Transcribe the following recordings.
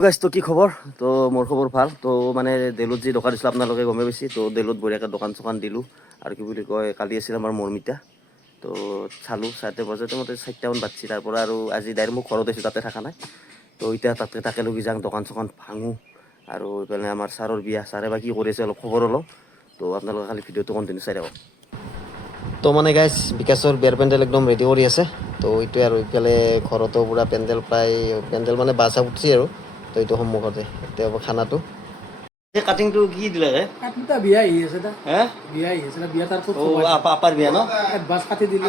Guys তো কি খবৰ তো মোৰ খবৰ ভাল তো মানে দেলত যি দোকান দিছিলোঁ আপোনালোকে গমে পাইছে তো দেলত বঢ়িয়াকৈ দোকান চোকান দিলোঁ আৰু কি বুলি কয় কালি আছিল আমাৰ মৰমিতা তো চালোঁ 4টা বজাতে মতে 4টামান বাজছি তাৰ পৰা আৰু আজি ডাইৰেক্ট মোক ঘৰত আহিছোঁ তাতে থকা নাই তো এতিয়া তাকে লগি যাওঁ দোকান চোকান ভাঙোঁ আৰু এইফালে আমাৰ ছাৰৰ বিয়া ছাৰে বা কি কৰি আছে অলপ খবৰ লওঁ তো আপোনালোকে খালি ভিডিঅ'টো কণ্টিনিউ চাই থাকক তো মানে গাইজ বিকাশৰ বিয়াৰ পেণ্ডেল একদম ৰেডি কৰি আছে তো এইটোৱে আৰু ইফালে ঘৰতো পূৰা পেণ্ডেল মানে বাছা উঠছি আৰু তো এইটো সন্মুখতে এতিয়া খানাটো এই কাটিংটো কি দিলে কাটিংটা বিয়া আহি আছে দা হে বিয়া আহি আছে বিয়া তাৰ ও আপাৰ বিয়া ন এডভান্স কাটি দিলে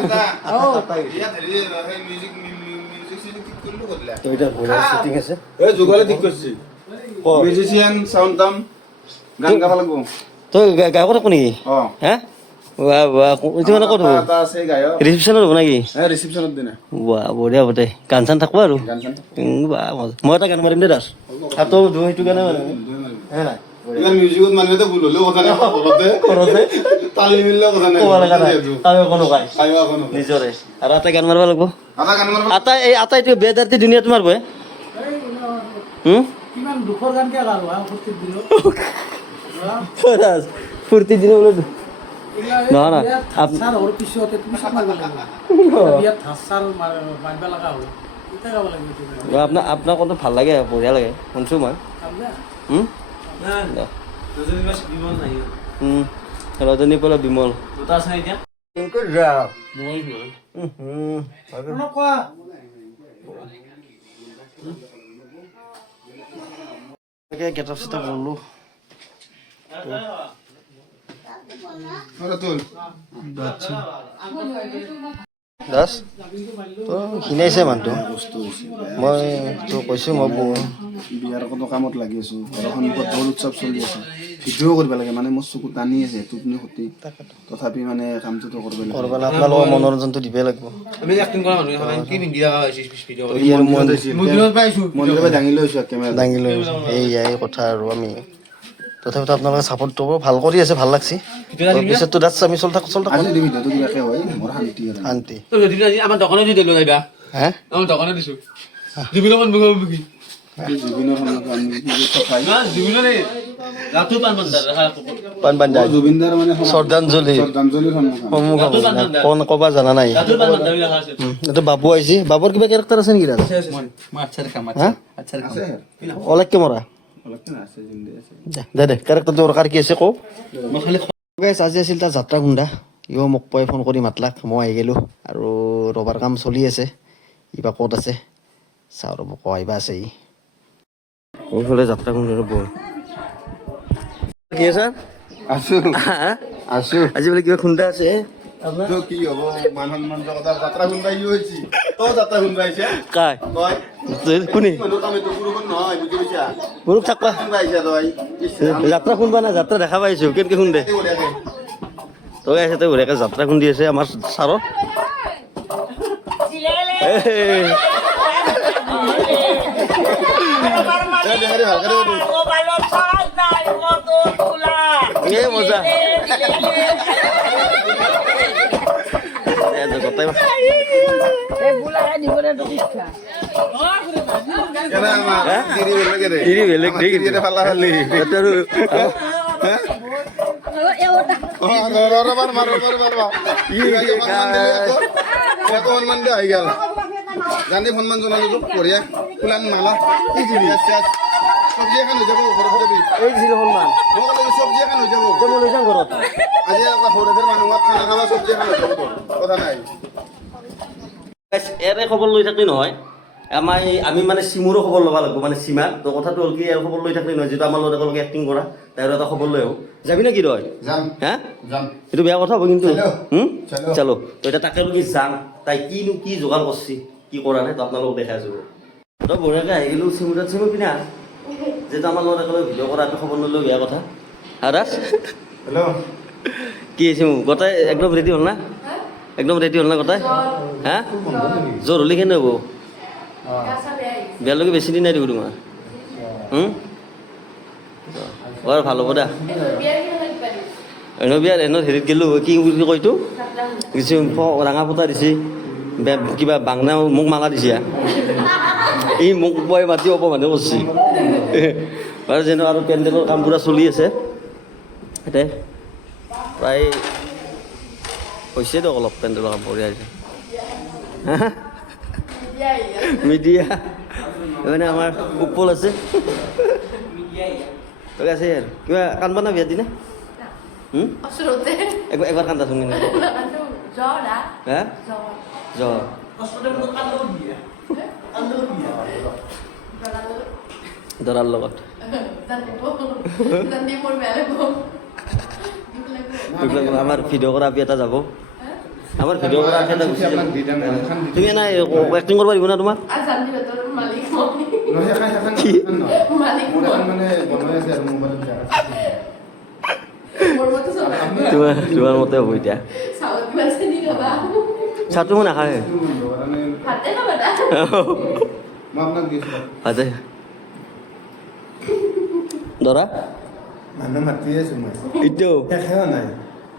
তো এটা বঢ়িয়া শ্বুটিং আছে এ জুগলে ঠিক করছি মিউজিশিয়ান সাউন্ড দাম গান গাব লাগবো তো গায়ক কোনি অ হে বাহ বাহ এইটো মানে ক'ত হ'ব এটা আছে গায়ক ৰিচিপশ্যনত হ'ব নেকি এ ৰিসেপশনত দিনা বাহ বঢ়িয়া বটে গান চান থাকব আৰু গান চান বাহ মজা মই এটা গান মাৰিম দে দাস আৰু তো সেইটো গানে মাৰিম হে নাই ইমান মিউজিকত মানে তো ভুল হলেও কথা নাই ঘৰতে তালি মিললেও কথা নাই ক'ব লগা নাই আমি কোনো গাই খাইবা কোনো নিজৰে আৰু এটা গান মাৰিব লাগিব আধা গান মাৰবা আটা এইটো বেদাৰ্তি দুনিয়া তোমাৰ বয় কিমান দুখৰ গান কিয় গালো ফুৰ্তি দিলো ফুৰ্তি দিন বোলো নহয় নহয় সাৰ হোৱাৰ পিছতে তুমি চাব লাগিব বিয়াত সাৰ মাৰিব লগা হ'ল এতিয়া গাব লাগিব আপোনাৰ কথা ভাল লাগে বঢ়িয়া লাগে শুনছোঁ মই ৰজনী পলা বিমল কেটপ চেটপ ললো ওৰা তুল দাস তো খিনাইছে মানুহটো মই তো কৈছোঁ মই বিয়াৰ কত কামত লাগি আছো ঘৰখন দৌল উৎসৱ চলি আছে ভিডিঅ' কৰিব লাগে মানে মোৰ চকু টানি আছে টোপনি ক্ষতি তথাপি মানে কামটোতো কৰিব লাগে আপোনালোকৰ মনোৰঞ্জনটো দিবই লাগিব আমি এক্টিং কৰা মানুহ কি পিন্ধি থকা হৈছে ভিডিঅ' মন্দিৰৰ পৰা দাঙি লৈ আছো কেমেৰা দাঙি লৈ এইয়াই কথা আৰু আমি তথাপিতো আপোনালোকে ছাপোৰ্টটো ভাল কৰি আছে ভাল লাগছি পিছততো দাঁত আমি চলতা আজি ভিডিঅ'টো কিবাকে হয় মোৰ শান্তি আৰু শান্তি আমাৰ দোকানত দি দিলো নাইবা হে আমাৰ দোকানত দিছো জুবিনৰ সন্মুখী জুবিনৰ সন্মুখত আমি চাই জুবিনৰ ৰাতু পাণ বান্ধা জুবিনদাৰ মানে শ্ৰদ্ধাঞ্জলি শ্ৰদ্ধাঞ্জলিৰ সন্মুখত কোন ক'বা জানা নাই ৰাতু লেখা আছে এইটো বাবু আহিছে বাবুৰ কিবা কেৰেক্টাৰ আছে নেকি তাত আছে অলেগকে মৰা অলপ না আছে জিন্দে আছে দে কেৰেক্টাৰটো দৰকাৰ কি আছে কওঁ গাইছ আজি আছিল তাৰ যাত্ৰা খুন্দা ইও মোক পুৱাই ফোন কৰি মাতলাক মই আহি গ'লোঁ আৰু ৰবাৰ কাম চলি আছে ইবা ক'ত আছে চাওঁ ৰ'ব ক আহিবা আছে ই ওচৰতে যাত্ৰা খুন্দা বল কি আছে আছো আছো আজি বোলে কিবা খুন্দা আছে তো কি হ'ব মান সন্মান কথা যাত্ৰা খুন্দাই হৈছে তো যাত্ৰা খুন্দাইছে কাই তই কোনে মানুহ কামে তো পুৰুষ নহয় বুজি পাইছা পুৰুষ থাকবা খুন্দাইছে তই যাত্ৰা খুন্দবা না যাত্ৰা দেখা পাইছোঁ কেনেকৈ খুন্দে তই আছে তই বঢ়িয়াকৈ যাত্ৰা খুন্দি আছে আমাৰ ছাৰৰ এই মজা গোটাই বেলেগ গান্ধী সন্মান জনালো বঢ়িয়া ফুলান মালা চব্জি এখন হৈ যাব ঘৰত যাবি এই দিছিল সন্মান মই ক'লো চব্জি এখন হৈ যাব মই লৈ যাম ঘৰত আজি সৰুথেৰ মানুহক খানা খাবা চব্জি এখন হৈ যাব তোৰ কথা নাই এৰে খবৰ লৈ থাকিলে নহয় আমি মানে চিমুৰো খবৰ ল'ব লাগিব মানে সীমাৰ তো কথাটো হ'ল কি খবৰ লৈ থাকিলে নহয় যিটো আমাৰ লগত একেলগে এক্টিং কৰা তাইৰো এটা খবৰ লৈ আহোঁ যাবি নে কি তই যাম হা যাম এইটো বেয়া কথা হ'ব কিন্তু চলো। চালো তো এতিয়া তাকে লগি যাম তাই কিনো কি যোগাৰ কৰছি কি কৰা নাই তো আপোনালোকক দেখাই আছোঁ তই বঢ়িয়াকৈ আহি গ'লোঁ চিমু পিনা যিহেতু আমাৰ লগত একেলগে ভিডিঅ' কৰাটো খবৰ নল'লেও বেয়া কথা হা দাস হেল্ল' কি চিমু গোটাই একদম ৰেডি হ'ল না একদম ৰেডি হ'ল না গোটাই হা জ্বৰ হ'লে কেনে হ'ব বিয়ালৈকে বেছি দিন নাই দেখোঁ তোমাৰ বৰ ভাল হ'ব দা বিয়াৰ এনত হেৰিত গ'লোঁ কি বুলি কয় এইটো কিছু ৰঙা পোতা দিছে কিবা বাংনা মোক মালা দিছে ই মোক মই মাতি অপমানে কৰিছে বাৰু যেনে আৰু পেণ্ডেলৰ কাম পুৰা চলি আছে এতিয়া প্ৰায় হৈছে দিয়ক অলপ পেণ্ডেলৰ কাম কৰি আহিছে মিডিয়া মানে আমাৰ কুপল আছে ঠিক আছে আৰু কিবা কান্দবা না বিয়াৰ দিনা একবাৰ কান্দাচোন কিন্তু হা জ্বৰ দৰাৰ লগত আমাৰ ভিডিঅ' কৰা এটা যাব আমাৰ ভিডিঅ' কৰা এটা গুচি যাব তুমি এনে এক্টিং কৰিব দিব না তোমাক তোমাৰ মতে হ'ব এতিয়া চাহটো মই নাখায় আছে দৰা মানুহ মাতি আছো মই এতিয়াও শেষেও নাই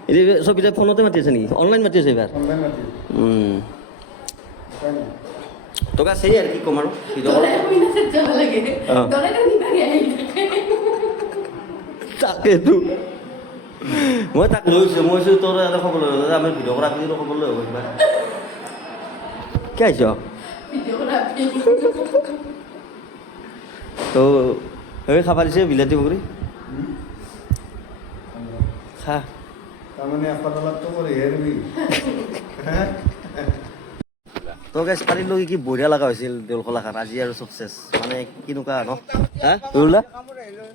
এতিয়া চব এতিয়া ফোনতে মাতি আছে নেকি অনলাইন মাতি আছে এইবাৰ অনলাইন মাতি তোক আছে আৰু কি ক'ম আৰু তাকেতো মই তাক লৈছোঁ মই কৈছোঁ তোৰ এটা খবৰ লৈ আমি ভিডিঅ' কৰা বুলি খবৰ লৈ হ'ব কিবা কি আহিছ তো এই খাবা দিছে বিলাতী বগৰী খা তাৰমানে এশডালততো কৰি হেৰবি তো গাইছ কালি লৈ কি বঢ়িয়া লগা হৈছিল দেউলখলাখান আজি আৰু চব চেছ মানে কেনেকুৱা ন হা ৰুলা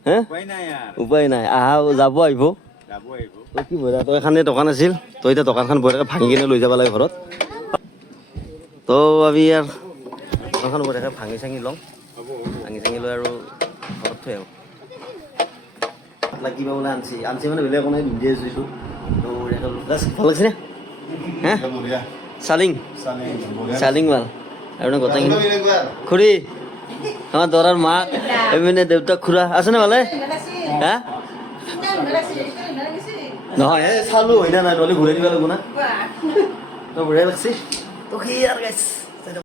হে উপায় নাই আহা যাব আহিব তই কি বঢ়িয়া তই এখানে দোকান আছিল তই এতিয়া দোকানখন বঢ়িয়াকৈ ভাঙি কিনে লৈ যাব লাগে ঘৰত তো আমি ইয়াৰ দোকানখন বঢ়িয়াকৈ ভাঙি চাঙি লওঁ ভাঙি চাঙি লৈ আৰু ঘৰত থৈ আহোঁ কিবা বোলে আনছি মানে বেলেগ একো নাই ভিন্ধি আছোঁ এইটো তো ভাল লাগিছে নে হে বঢ়িয়া চালিং বঢ়িয়া চালিং মাল আৰু গোটেইখিনি খুৰী আমাৰ দৰাৰ মাক এইপিনে দেউতাক খুৰা আছেনে ভালে হা নহয় এই চালোঁ হয় না নাই নহ'লে ঘূৰাই দিব লাগিব না তো বঢ়িয়া লাগছে তো কি আৰু গাইছ